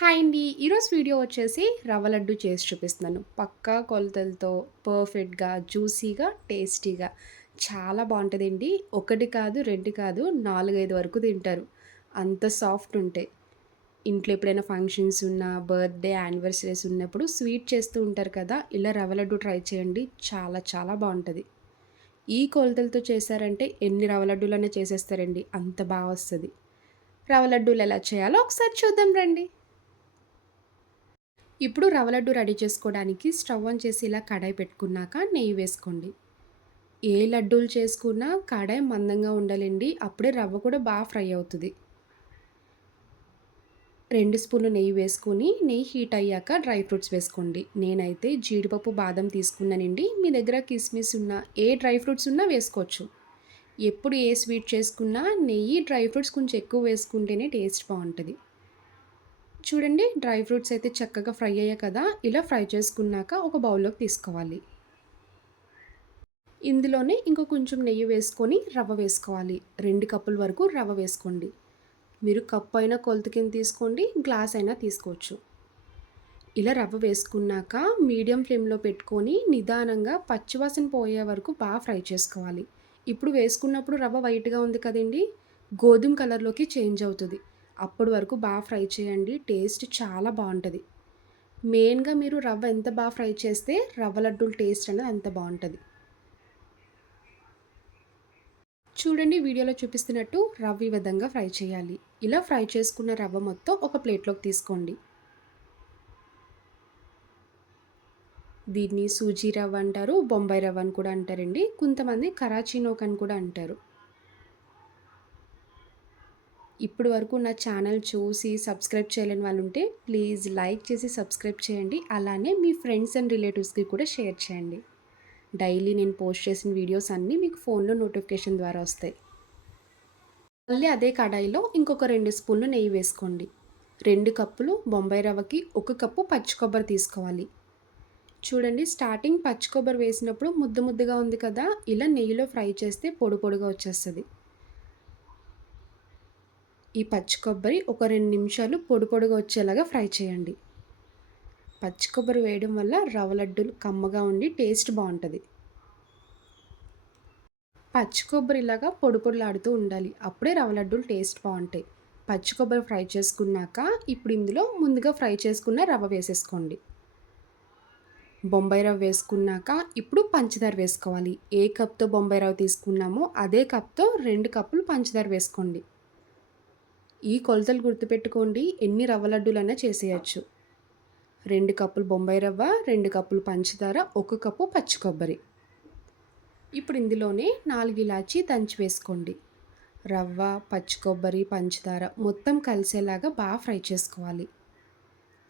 Hi అండి. ఈరోజు video వచ్చేసి రవ్వ లడ్డు చేసి చూపిస్తున్నాను. పక్కా కొలతలతో పర్ఫెక్ట్‌గా, జ్యూసీగా, టేస్టీగా చాలా బావుంటదండి. 1 కాదు, 2 కాదు 4, 5 వరకు తింటారు. అంత సాఫ్ట్ ఉంటాయి. ఇంట్లో ఎప్పుడైనా ఫంక్షన్స్ ఉన్నా, బర్త్‌డే, యానివర్సరీస్ ఉన్నప్పుడు స్వీట్ చేస్తూ ఉంటారు కదా! ఇలా రవ్వ లడ్డు ట్రై చేయండి. చాలా చాలా బావుంటది. ఈ కొలతలతో చేశారంటే ఎన్ని రవ్వ లడ్డూలైనా చేసేస్తారండి. అంత బా వస్తది. రవ్వ లడ్డూలు ఎలా చేయాలో ఒకసారి చూద్దాం రండి. ఇప్పుడు రవ్వ లడ్డు రెడీ చేసుకోవడానికి స్టవ్ ఆన్ చేసి ఇలా కడాయి పెట్టుకున్నాక నెయ్యి వేసుకోండి. ఏ లడ్డూలు చేసుకున్నా కడాయి మందంగా ఉండాలండి. అప్పుడే రవ్వ కూడా బాగా ఫ్రై అవుతుంది. 2 స్పూన్లు నెయ్యి వేసుకొని నెయ్యి హీట్ అయ్యాక డ్రై ఫ్రూట్స్ వేసుకోండి. నేనైతే జీడిపప్పు బాదం తీసుకున్నానండి. మీ దగ్గర కిస్మిస్ ఉన్న ఏ డ్రై ఫ్రూట్స్ ఉన్నా వేసుకోవచ్చు. ఎప్పుడు ఏ స్వీట్ చేసుకున్నా నెయ్యి డ్రై ఫ్రూట్స్ కొంచెం ఎక్కువ వేసుకుంటేనే టేస్ట్ బాగుంటుంది. చూడండి, డ్రై ఫ్రూట్స్ అయితే చక్కగా ఫ్రై అయ్యాయి కదా! ఇలా ఫ్రై చేసుకున్నాక ఒక బౌల్‌లోకి తీసుకోవాలి. ఇందులోనే ఇంకో కొంచెం నెయ్యి వేసుకొని రవ్వ వేసుకోవాలి. 2 కప్పుల వరకు రవ్వ వేసుకోండి. మీరు కప్పు అయినా కొలత కింద తీసుకోండి, గ్లాస్ అయినా తీసుకోవచ్చు. ఇలా రవ్వ వేసుకున్నాక మీడియం ఫ్లేమ్‌లో పెట్టుకొని నిదానంగా పచ్చివాసన పోయే వరకు బాగా ఫ్రై చేసుకోవాలి. ఇప్పుడు వేసుకున్నప్పుడు రవ్వ వైట్‌గా ఉంది కదండీ! గోధుమ కలర్‌లోకి చేంజ్ అవుతది. అప్పటి వరకు బాగా ఫ్రై చేయండి. టేస్ట్ చాలా బావుంటది. మెయిన్‌గా మీరు రవ్వ ఎంత బాగా ఫ్రై చేస్తే రవ్వ లడ్డూల టేస్ట్ అనేది అంత బావుంటది. చూడండి, వీడియోలో చూపిస్తున్నట్టు రవ్వ ఈ విధంగా ఫ్రై చేయాలి. ఇలా ఫ్రై చేసుకున్న రవ్వ మొత్తం ఒక ప్లేట్‌లోకి తీసుకోండి. దీన్ని సూజీ రవ్వ అంటారు, బొంబాయి రవ్వ అని కూడా అంటారండి. కొంతమంది కరాచీ నోక్ అని కూడా అంటారు. ఇప్పటి వరకు నా ఛానల్ చూసి సబ్స్క్రైబ్ చేయలేని వాళ్ళు ఉంటే ప్లీజ్ లైక్ చేసి సబ్స్క్రైబ్ చేయండి. అలానే మీ ఫ్రెండ్స్ అండ్ రిలేటివ్స్‌కి కూడా షేర్ చేయండి. డైలీ నేను పోస్ట్ చేసిన వీడియోస్ అన్నీ మీకు ఫోన్‌లో నోటిఫికేషన్ ద్వారా వస్తాయి. మళ్ళీ అదే కడాయిలో ఇంకొక 2 స్పూన్లు నెయ్యి వేసుకోండి. 2 కప్పులు బొంబాయి రవ్వకి 1 కప్పు పచ్చి కొబ్బరి తీసుకోవాలి. చూడండి, స్టార్టింగ్ పచ్చి కొబ్బరి వేసినప్పుడు ముద్ద ముద్దగా ఉంది కదా! ఇలా నెయ్యిలో ఫ్రై చేస్తే పొడి పొడిగా వచ్చేస్తది. ఈ పచ్చి కొబ్బరి ఒక 2 నిమిషాలు పొడి పొడిగా వచ్చేలాగా ఫ్రై చేయండి. పచ్చి కొబ్బరి వేయడం వల్ల రవ్వ లడ్డూలు కమ్మగా ఉండి టేస్ట్ బావుంటది. పచ్చి కొబ్బరి ఇలాగా పొడి పొడిలాడుతూ ఉండాలి. అప్పుడే రవ్వ లడ్డూలు టేస్ట్ బావుంటాయి. పచ్చి కొబ్బరి ఫ్రై చేసుకున్నాక ఇప్పుడు ఇందులో ముందుగా ఫ్రై చేసుకున్న రవ్వ వేసేసుకోండి. బొంబాయి రవ్వ వేసుకున్నాక ఇప్పుడు పంచదార వేసుకోవాలి. ఏ కప్‌తో బొంబాయి రవ్వ తీసుకున్నామో అదే కప్‌తో 2 కప్పులు పంచదార వేసుకోండి. ఈ కొలతలు గుర్తుపెట్టుకోండి. ఎన్ని రవ్వ లడ్డూలైనా చేసేయొచ్చు. 2 కప్పులు బొంబాయి రవ్వ, 2 కప్పులు పంచదార, 1 కప్పు పచ్చి కొబ్బరి. ఇప్పుడు ఇందులోనే 4 ఇలాచీ దంచి వేసుకోండి. రవ్వ, పచ్చి కొబ్బరి, పంచదార మొత్తం కలిసేలాగా బాగా ఫ్రై చేసుకోవాలి.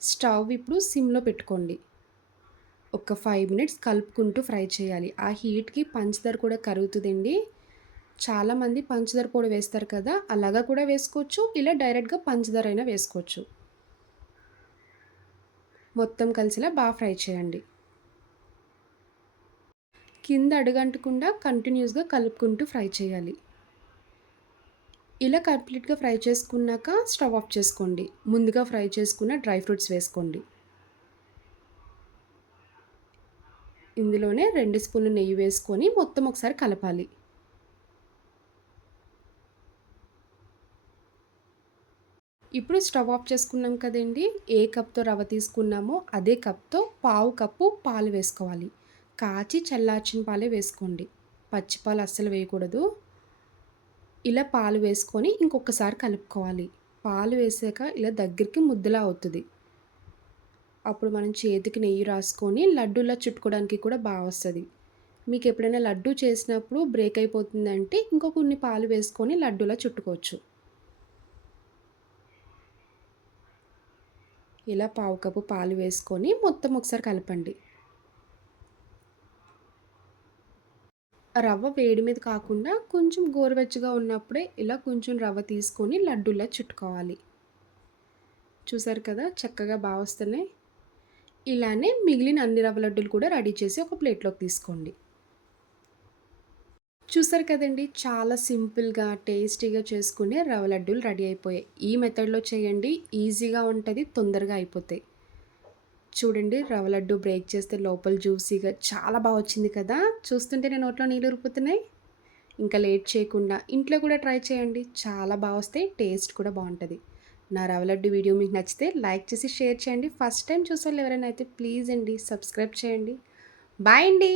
స్టవ్ ఇప్పుడు సిమ్‌లో పెట్టుకోండి. ఒక 5 మినిట్స్ కలుపుకుంటూ ఫ్రై చేయాలి. ఆ హీట్‌కి పంచదార కూడా కరుగుతదండి. చాలామంది పంచదార పొడి వేస్తారు కదా! అలాగా కూడా వేసుకోవచ్చు. ఇలా డైరెక్ట్‌గా పంచదార అయినా వేసుకోవచ్చు. మొత్తం కలిసేలా బాగా ఫ్రై చేయండి. కింద అడుగంటకుండా కంటిన్యూస్‌గా కలుపుకుంటూ ఫ్రై చేయాలి. ఇలా కంప్లీట్‌గా ఫ్రై చేసుకున్నాక స్టవ్ ఆఫ్ చేసుకోండి. ముందుగా ఫ్రై చేసుకున్న డ్రై ఫ్రూట్స్ వేసుకోండి. ఇందులోనే 2 స్పూన్లు నెయ్యి వేసుకొని మొత్తం ఒకసారి కలపాలి. ఇప్పుడు స్టవ్ ఆఫ్ చేసుకున్నాం కదండీ! ఏ కప్‌తో రవ్వ తీసుకున్నామో అదే కప్‌తో పావు కప్పు పాలు వేసుకోవాలి. కాచి చల్లార్చిన పాలే వేసుకోండి. పచ్చి పాలు అస్సలు వేయకూడదు. ఇలా పాలు వేసుకొని ఇంకొకసారి కలుపుకోవాలి. పాలు వేసాక ఇలా దగ్గరికి ముద్దలా అవుతది. అప్పుడు మనం చేతికి నెయ్యి రాసుకొని లడ్డూలా చుట్టుకోవడానికి కూడా వస్తది. మీకు ఎప్పుడైనా లడ్డూ చేసినప్పుడు బ్రేక్ అయిపోతుందంటే ఇంకో కొన్ని పాలు వేసుకొని లడ్డూలా చుట్టుకోవచ్చు. ఇలా పావు కప్పు పాలు వేసుకొని మొత్తం ఒకసారి కలపండి. రవ్వ వేడి మీద కాకుండా కొంచెం గోరువెచ్చగా ఉన్నప్పుడే ఇలా కొంచెం రవ్వ తీసుకొని లడ్డూలా చుట్టుకోవాలి. చూసారు కదా! చక్కగా వస్తున్నాయి. ఇలానే మిగిలిన అన్ని రవ్వ లడ్డూలు కూడా రెడీ చేసి ఒక ప్లేట్‌లోకి తీసుకోండి. చూసారు కదండీ! చాలా సింపుల్‌గా, టేస్టీగా చేసుకునే రవ్వ లడ్డూలు రెడీ అయిపోయాయి. ఈ మెథడ్‌లో చేయండి. ఈజీగా ఉంటది. తొందరగా అయిపోతాయి. చూడండి రవ్వ లడ్డు బ్రేక్ చేస్తే లోపల జ్యూసీగా చాలా వచ్చింది కదా! చూస్తుంటేనే నోట్లో నీళ్ళూరిపోతున్నాయి. ఇంకా లేట్ చేయకుండా ఇంట్లో కూడా ట్రై చేయండి. చాలా వస్తాయి. టేస్ట్ కూడా బావుంటది. నా రవ్వ లడ్డు వీడియో మీకు నచ్చితే లైక్ చేసి షేర్ చేయండి. ఫస్ట్ టైమ్ చూసేవాళ్ళు ఎవరైనా అయితే ప్లీజ్ అండి సబ్స్క్రైబ్ చేయండి. బాయ్ అండి.